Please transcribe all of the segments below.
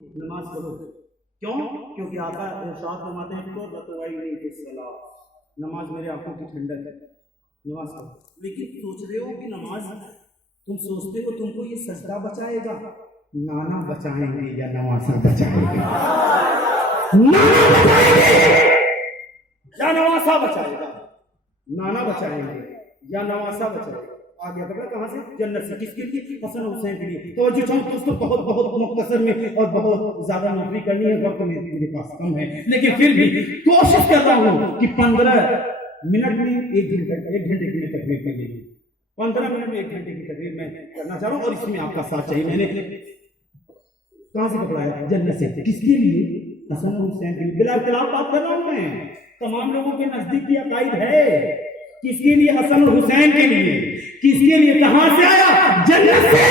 नमाज पढ़ो। क्यों? क्योंकि आका इरशाद फरमाते हैं तो बतवाई की सलाह, नमाज मेरे आंखों की ठंडक है, नमाज पढ़ो। लेकिन सोच रहे हो कि नमाज, तुम सोचते हो तुमको ये सजदा बचाएगा, नाना बचाएंगे या नवासा बचाएंगे, नाना बचाएंगे या नवासा बचाएगा, नाना बचाएंगे या नवासा बचाएगा। आ गया पकड़ा कहाँ से? जन्नत से। किसके लिए? हसन हुसैन के लिए। तो जो चाहूँ दोस्तों बहुत बहुत मुख्तसर में और बहुत ज्यादा नौकरी करनी है, वक्त मेरे पास कम है, लेकिन फिर भी कोशिश कर रहा हूँ कि 15 मिनट में 1 घंटे की तकरीर कर लीजिए। 15 मिनट में 1 घंटे की तकरीर मैं करना चाह रहा हूँ और इसमें आपका साथ चाहिए। मैंने कहाँ से पकड़ाया? जन्नत से। किसके लिए? हसन हुसैन के लिए। बिला इख्तिलाफ बात कर रहा हूँ मैं, तमाम लोगों के नजदीक की अकाइद है। किसके लिए? हसन और हुसैन के लिए। किसके लिए? कहां से आया? जन्नत से।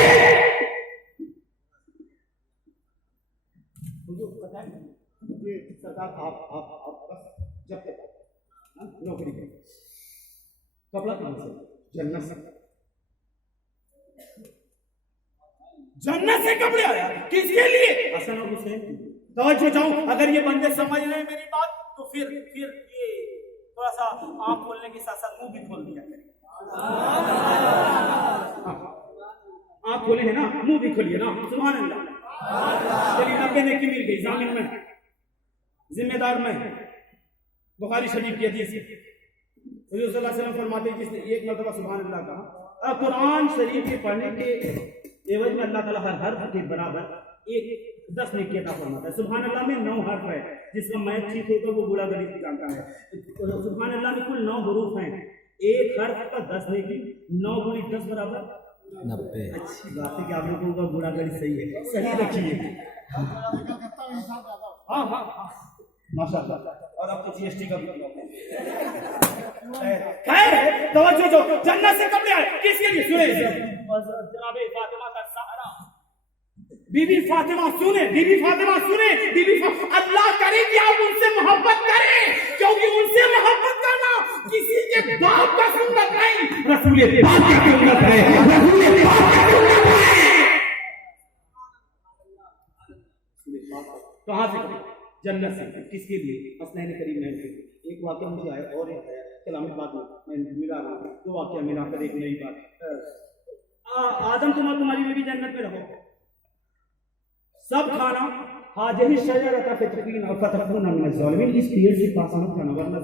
मुझे पता है मुझे सरकार आप बस जब तक नौकरी करें, कपड़ा कहां से? जन्नत से। जन्नत से कपड़े आया। किसके लिए? हसन और हुसैन। तो जाऊं, अगर ये बंदे समझ रहे हैं मेरी बात तो फिर ये थोड़ा सा आंख खोलने के साथ साथ मुंह भी खोल दिया करें। आंख खोले है ना, मुंह भी खोलिए ना। सुभान अल्लाह। चलिए 90 नेकी मिल गई। जामिन में, जिम्मेदार में। बुखारी शरीफ की हदीस है, हुजूर सल्लल्लाहु अलैहि वसल्लम फरमाते हैं जिसने एक मरतबा सुभान अल्लाह कहा, कुरान शरीफ के पढ़ने के एवज में अल्लाह ताला हर हर्फ के बराबर 10 नेकी अता फरमाता है। सुभान अल्लाह में 9 हर्फ है, जिसका मैथ ठीक होगा वो बूढ़ा गरीब जानता है। सुभान अल्लाह में कुल 9 हरूफ हैं, एक हर्फ का 10 नेकी, 9 गुणी 10 बराबर 90। अच्छी बात है कि आप लोगों का बूढ़ा गरीब सही है, सही रखिए। हाँ हाँ हाँ माशाअल्लाह। और अब तो जीएसटी का भी खैर है। तवज्जो जो जन्नत से कपड़े आए किसके लिए? सुने जनाबे फातिमा का सहारा, बीबी फातिमा सुने, बीबी फातिमा सुने, अल्लाह करे कि आप उनसे मोहब्बत करें, क्योंकि उनसे मोहब्बत करना किसी के बाप का सुन्नत नहीं, रसूल पाक का सुन्नत है, रसूल पाक का सुन्नत है। कहां से? जन्नत से। किसके लिए? हसनैन करीम में। एक वाकया मुझे आया और एक है कलामी बात में मैं मिला रहा हूँ, 2 वाकया मिलाकर एक नई बात। आदम तुम्हारी बीवी जन्नत में रहो, सब खाना हाजिर शजरत फतकीन और फतकून मिन ज़ालिमीन, इस पेड़ से पास मत खाना वरना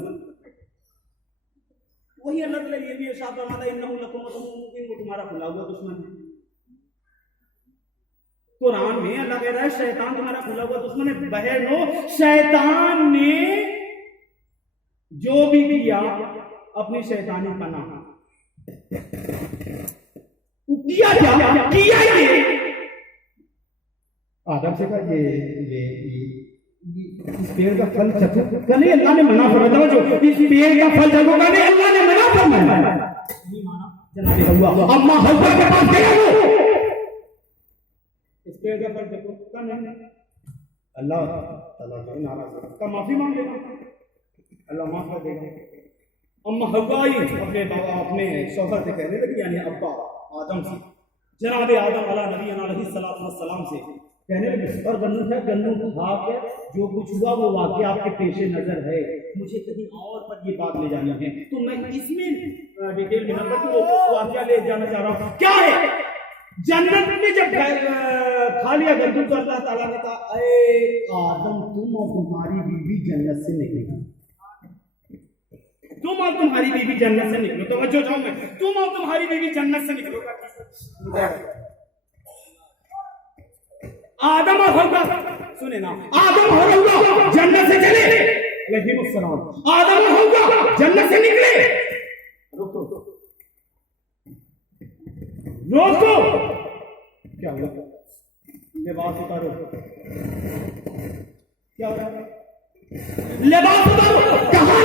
वही अल्लाह ताला ये भी इरशाद फरमाता है इन्नहु लकुम मुबीन, वो तुम्हारा खुला हुआ दुश्मन है। कुरान में अल्लाह कह रहा है शैतान तुम्हारा खुला हुआ दुश्मन है। बहनों, शैतान ने जो भी किया अपनी शैतानी पनाह किया ये आदम से कहा ये इस पेड़ का फल चखो, नहीं अल्लाह ने मना फरमाया, जो इस पेड़ का फल चखो नहीं अल्लाह ने मना फरमाया। नहीं माना जनाब हव्वा, अम्मा हव्वा के पास गए वो, इस पेड़ का फल चखो का नहीं, अल्लाह ताला जो नाराज का माफी मांग लेगा, अल्लाह माफ कर देगा। अम्मा हव्वा अपने बाबा अपने शौहर से कहने लगी, यानी अब्बा आदम से, जनाब आदम अलैहिस्सलाम से कहने लगे, और गन्नू खा के जो कुछ हुआ वो वाकया आपके पेशे नजर है, मुझे कहीं और पर ये बात ले जानी है, तो मैं इसमें डिटेल में नंबर को वाकया ले जाना चाह रहा हूँ। क्या है? जन्नत में जब खा लिया गन्नू तो अल्लाह ताला ने कहा, ऐ आदम तुम और तुम्हारी बीवी जन्नत से निकलेगा, तुम और तुम्हारी बीवी जन्नत से निकलो। तो वजह जाऊं मैं, तुम और तुम्हारी बीवी जन्नत से निकलोगा। आदम और हव्वा सुने ना, आदम और हव्वा जन्नत से चले, अलैहिस्सलाम, आदम और हव्वा जन्नत से निकले। रुको क्या हुआ? लिबास उतारो, क्या हो रहा है? लिबास उतारो, कहां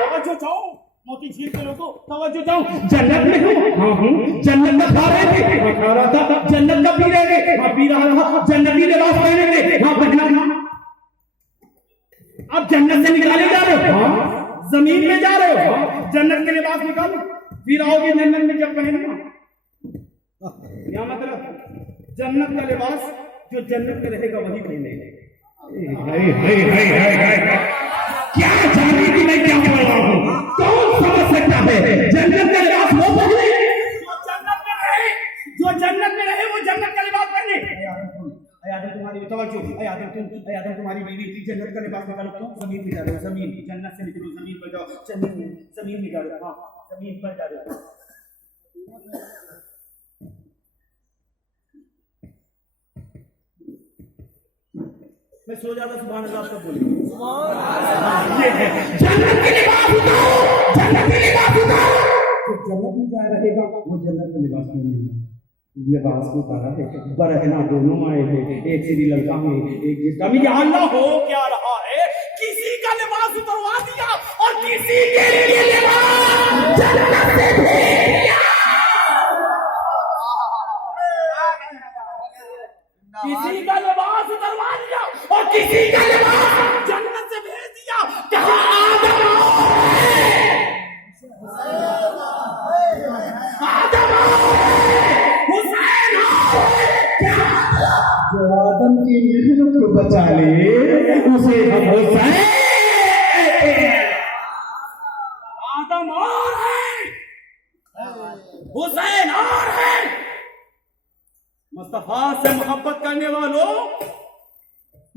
तवज्जो जाओ, मोती झील के लोगों तवज्जो जाओ। जन्नत में हूं, हाँ हूं, जन्नत का खा रहे थे, हाँ खा रहा था, जन्नत का पी रहे थे, हाँ पी रहा था, जन्नती लिबास पहने थे, हाँ पहना था। अब जन्नत से निकाले जा रहे हो, हाँ जमीन में जा रहे हो, हाँ जन्नत के लिबास निकालो, फिर आओगे जन्नत में जब पहनना। क्या मतलब? जन्नत का लिबास जो जन्नत में रहेगा वही पहनेगा। क्या जाने कि मैं क्या बोल रहा हूँ? कौन समझ सकता है? जन्नत का लिबास वो पहने जो जन्नत में रहे वो जन्नत का लिबास पहने। आदम तुम्हारी तवज्जो, आदम तुम्हारी बीवी थी, जन्नत का लिबास निकालो। क्यों जमीन में जा रहे हो? जमीन, जन्नत से निकलो, जमीन पर जाओ। जमीन में जा रहे हो। हाँ, जमीन पर जा रहे हो। मैं सो जाता, सुभान अल्लाह सब बोले। जन्नत के लिबास उतारो, जन्नत के लिबास उतारो। तो जन्नत में जा रहेगा वो जन्नत का लिबास पहनेगा। लिबास को उतारा है, बरहना दोनों आए हैं, एक श्रीलंका में, एक जिसका में। यहाँ ना हो क्या रहा है, किसी का लिबास उतरवा दिया और किसी के लिए लिबास जन्नत से भेज दिया। किसी का लिबास उतरवा दिया और किसी का लिबास जन्नत से भेज दिया। कहाँ आदम जो आदम की मेहनत को बचा ले उसे हम हुसैन। आदम और है, हुसैन और है। मुस्तफा से मोहब्बत करने वालों,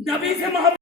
नबी से मोहब्बत